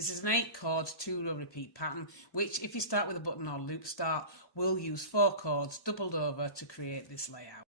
This is an 8 chord 2 row repeat pattern, which if you start with a button or loop start, will use 4 chords doubled over to create this layout.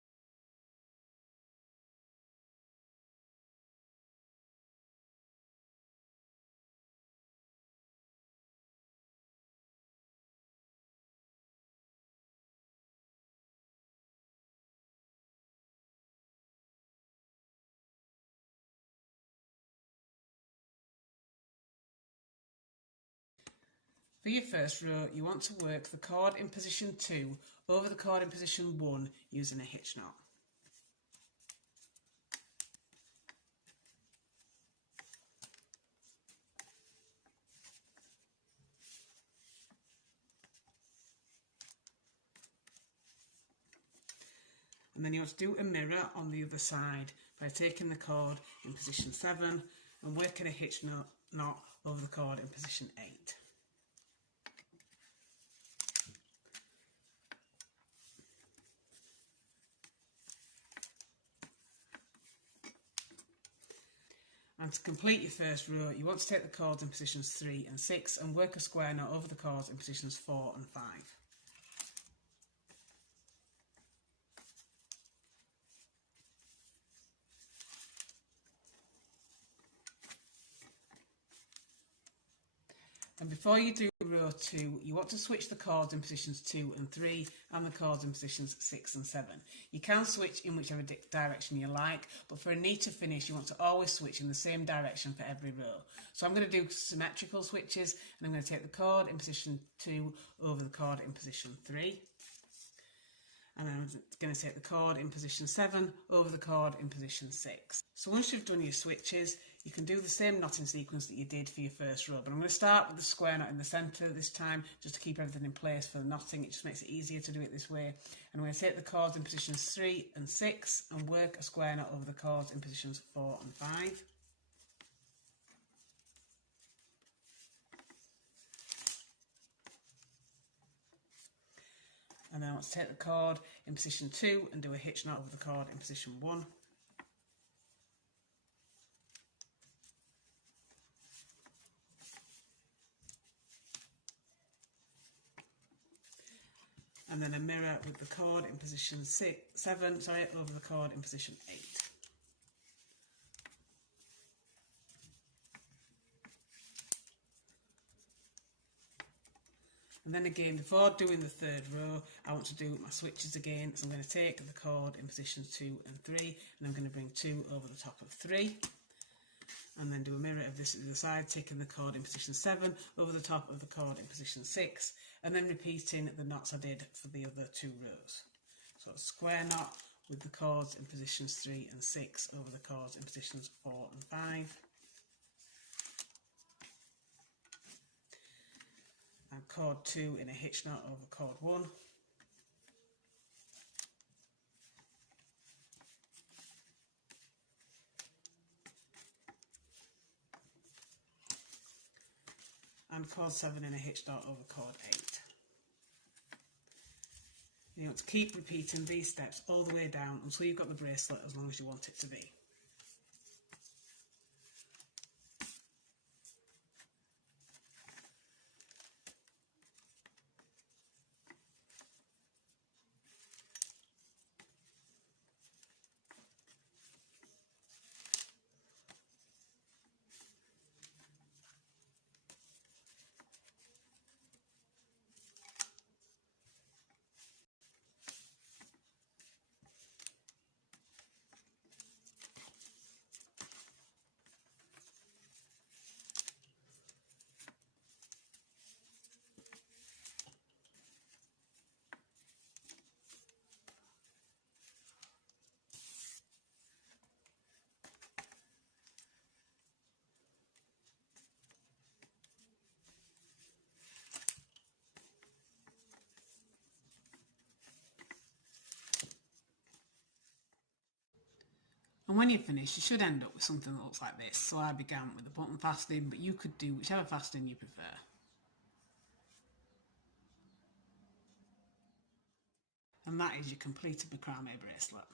For your first row, you want to work the chord in position 2 over the chord in position 1 using a hitch knot. And then you want to do a mirror on the other side by taking the chord in position 7 and working a hitch knot over the chord in position 8. And to complete your first row, you want to take the chords in positions 3 and 6 and work a square knot over the chords in positions 4 and 5. And before you do row 2, you want to switch the chords in positions 2 and 3 and the chords in positions 6 and 7. You can switch in whichever direction you like, but for a neater finish you want to always switch in the same direction for every row. So I'm going to do symmetrical switches, and I'm going to take the chord in position 2 over the chord in position 3. And then I'm going to take the chord in position 7 over the chord in position 6. So once you've done your switches, you can do the same knotting sequence that you did for your first row, but I'm going to start with the square knot in the centre this time, just to keep everything in place for the knotting. It just makes it easier to do it this way. And I'm going to take the chords in positions 3 and 6 and work a square knot over the chords in positions 4 and 5. And then I want to take the chord in position 2 and do a hitch knot over the chord in position 1. And then a mirror with the chord in position 7 over the chord in position 8. And then again, before doing the third row, I want to do my switches again. So I'm going to take the chord in positions 2 and 3, and I'm going to bring 2 over the top of 3. And then do a mirror of this at the side, taking the chord in position 7 over the top of the chord in position 6, and then repeating the knots I did for the other 2 rows. So a square knot with the chords in positions 3 and 6 over the chords in positions 4 and 5. And chord 2 in a hitch knot over chord 1. And chord 7 in a hitch knot over chord 8. You want to keep repeating these steps all the way down until you've got the bracelet as long as you want it to be. And when you finish, you should end up with something that looks like this. So I began with the button fastening, but you could do whichever fastening you prefer. And that is your completed macrame bracelet.